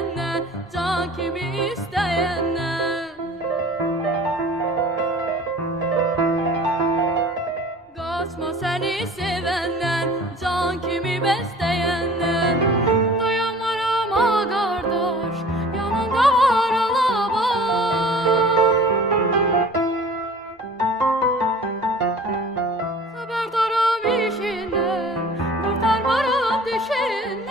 sevenden, can kimi isteyenden. Kaçma seni sevenden, can kimi besleyenden. Dayanmaram ha kardeş, yanında var alabar. Haberdarım işinden, kurtarmarım dişinden.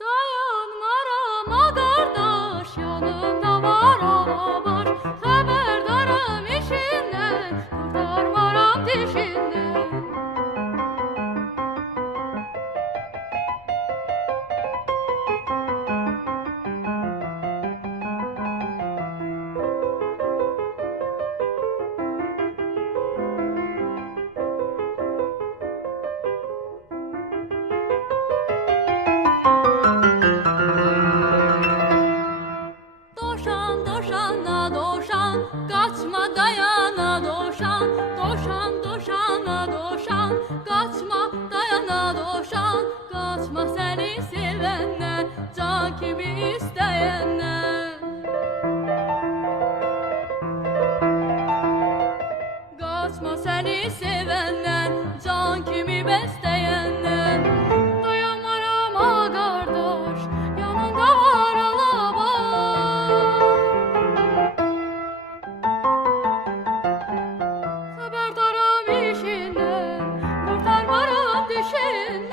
Dayanmaram ha kardeş, yanında var alabar. Haberdarım işinden, kurtarmaram dişinden. Doşan, doşana doşan, kaçma dayana doşan. Doşan, doşana doşan, kaçma dayana doşan. Kaçma seni sevenden, can kimi isteyenden. Kaçma seni sevenden, can kimi besleyenden. Dayanmaram ha kardeş, yanında var alabar. Haberdarım işinden, kurtarmarım dişinden.